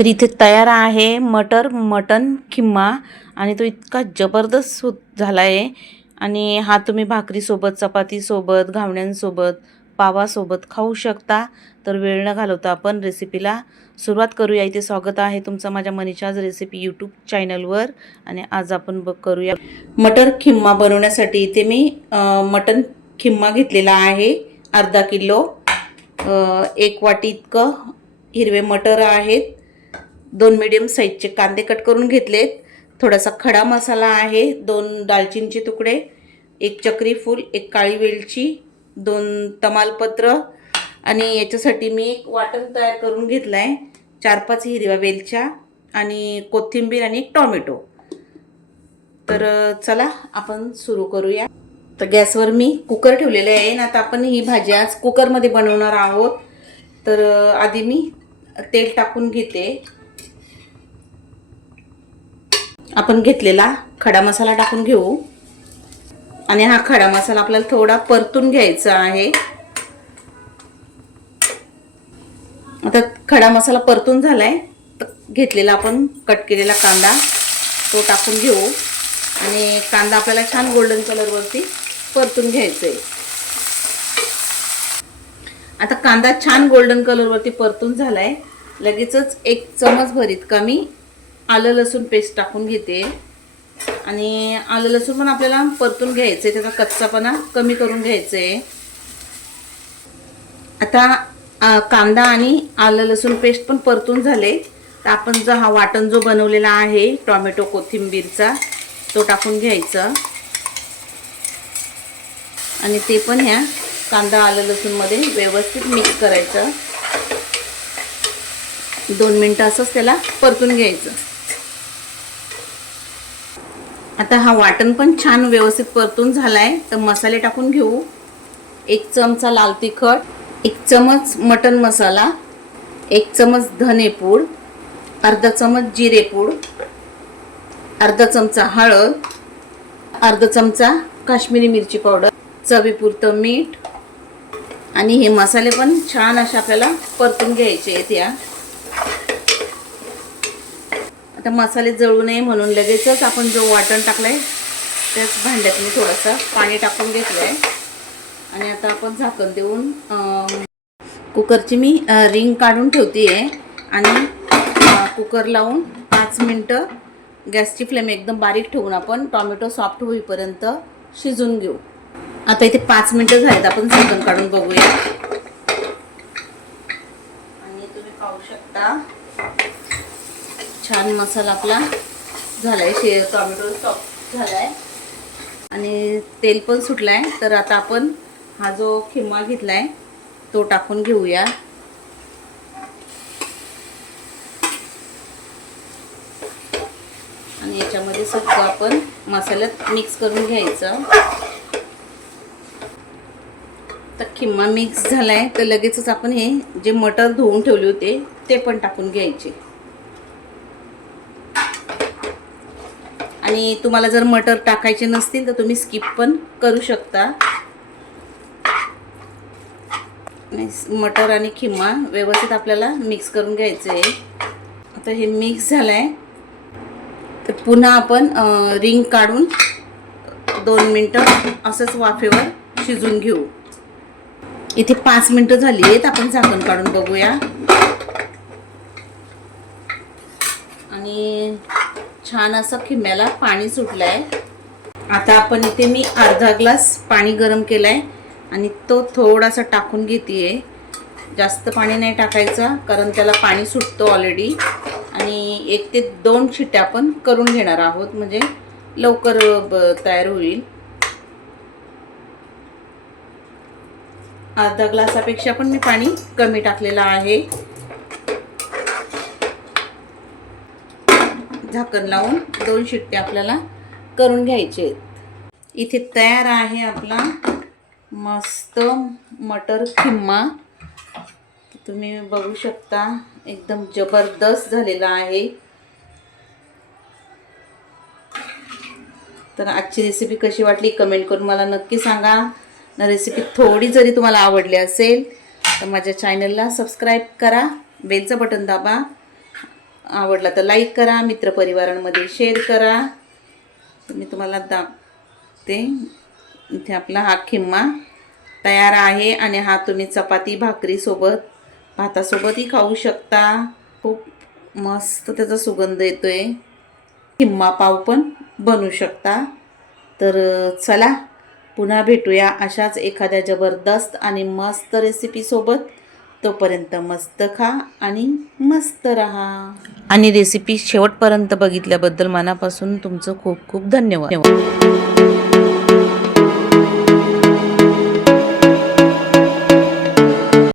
तर इथे तयार आहे मटन खिमा आणि तो इतका जबरदस्त झाला आहे। आणि हा तुम्ही भाकरीसोबत, चपातीसोबत, घावण्यांसोबत, पावासोबत खाऊ शकता। तर वेळ न घालवता आपण रेसिपीला सुरुवात करूया। इथे स्वागत आहे तुमचं माझ्या मनीषाज रेसिपी यूट्यूब चॅनलवर। आणि आज आपण करूया मटर खिमा बनवण्यासाठी। इथे मी मटन खिमा घेतलेला आहे अर्धा किलो। 1 वाटी इतकं हिरवे मटर आहेत। 2 मीडियम साइजचे कांदे कट करून घेतलेत। थोडासा खडा मसाला आहे, 2 दालचिनीचे तुकडे, 1 चक्री फूल, 1 काळी वेलची, 2 तमालपत्र आणि याच्यासाठी मी एक वाटण तयार करून घेतलाय। 4-5 हिरव्या वेलच्या आणि कोथिंबीर आणि 1 टोमॅटो। तर चला आपण सुरू करूया। तर गॅसवर मी कुकर ठेवलेले आहे आणि आता आपण ही भाजी आज कुकरमध्ये बनवणार आहोत। तर आधी मी तेल टाकून घेते। आपण घेतलेला खडा मसाला टाकून घेऊ आणि हा खडा मसाला आपल्याला थोडा परतून घ्यायचा आहे। आता खडा मसाला परतून झालाय तर घेतलेला आपण कट केलेला कांदा तो टाकून घेऊ आणि कांदा आपल्याला छान गोल्डन कलर वरती परतून घ्यायचा आहे। आता कांदा छान गोल्डन कलर वरती परतून झालाय। लगेचच 1 चमच भर इतका मी आलं लसूण पेस्ट टाकून घेते आणि आलं लसूण पण आपल्याला परतून घ्यायचंय, त्याचा कच्चापणा कमी करून घ्यायचंय। आता कांदा आणि आलं लसूण पेस्ट पण परतून झाले तर आपण जो हा वाटण जो बनवलेला आहे टोमॅटो कोथिंबीरचा तो टाकून घ्यायचा आणि ते पण ह्या कांदा आलं लसूण मध्ये व्यवस्थित मिक्स करायचं। 2 मिनिटं असंच त्याला परतून घ्यायचं। आता हा वाटण पण छान व्यवस्थित परतून झालाय तर मसाले टाकून घेऊ। 1 चमचा लाल तिखट, 1 चमच मटन मसाला, 1 चमच धनेपूड, अर्धा चमच जिरेपूड, अर्धा चमचा हळद, अर्धा चमचा काश्मीरी मिरची पावडर, चवीपुरतं मीठ आणि हे मसाले पण छान असे आपल्याला परतून घ्यायचे आहेत। या आता मसाले जळू नये म्हणून लगेचच आपण जो वाटण टाकलाय त्याच भांड्यात मी थोडंसं पाणी टाकून घेतलंय आणि आता आपण झाकण देऊन कुकरची मी रिंग काढून ठेवतेय आणि कुकर लावून 5 मिनिटं गॅसची फ्लेम एकदम बारीक ठेवून आपण टोमॅटो सॉफ्ट होईपर्यंत शिजून घेऊ। आता इथे 5 मिनिटं झालीत, आपण झाकण काढून बघूया आणि तुम्ही पाहू शकता छान मसाला आपला झालाय, टोमॅटो सॉफ्ट झालाय आणि तेल पण सुटलाय। तर आता आपण हा जो खिमा घेतलाय तो टाकून घेऊया आणि याच्यामध्ये सगळं आपण मसाल्यात मिक्स करून घ्यायचं। तर खिमा मिक्स झालाय तर लगेचच आपण हे जे मटर धुवून ठेवले होते ते पण टाकून घ्यायचे आणि तुम्हाला जर मटर टाकायचे नसतील तर तुम्ही स्किप पण करू शकता। मटर आणि खिमा व्यवस्थित आपल्याला मिक्स करून घ्यायचे आहे। आता हे मिक्स झालंय तर पुन्हा आपण रिंग काढून 2 मिनिटं असंच वाफेवर शिजून घेऊ। इथे 5 मिनिटं झाली आहेत, आपण झाकण काढून बघूया आणि छान असं खिम्याला पाणी सुटलंय। आता आपण इथे मी अर्धा ग्लास पाणी गरम केलाय आणि तो थोडासा टाकून घेतेय। जास्त पाणी नाही टाकायचं कारण त्याला पाणी सुटतो ऑलरेडी आणि 1 ते 2 शिट्ट्या आपण करून घेणार आहोत म्हणजे लवकर तयार होईल। अर्धा ग्लासापेक्षा पण मी पाणी कमी टाकलेलं आहे। झाकण लावून 2 शिट्ट्या आपल्याला करून घ्यायचे आहेत। इथे तयार आहे आपला मस्त मटर खिमा। तुम्ही बघू शकता एकदम जबरदस्त झालेला आहे। तर आजची रेसिपी कशी वाटली कमेंट करून मला नक्की सांगा। रेसिपी थोडी जरी तुम्हाला आवडली असेल तर माझ्या चॅनलला सबस्क्राइब करा, बेलचं बटन दाबा आवडला तर लाईक करा, मित्रपरिवारांमध्ये शेअर करा. तर मी तुम्हाला दाखवते. इथे आपला हा खिमा तयार आहे आणि हा तुम्ही चपाती भाकरीसोबत भातासोबतही खाऊ शकता. खूप मस्त त्याचा सुगंध येतोय. खिमा पाव पण बनवू शकता. तर चला पुन्हा भेटूया अशाच एखाद्या जबरदस्त आणि मस्त रेसिपीसोबत. तोपर्यंत मस्त खा आणि मस्त रहा. आणि रेसिपी शेवटपर्यंत बघितल्याबद्दल मनापासून तुमचं खूप खूप धन्यवाद.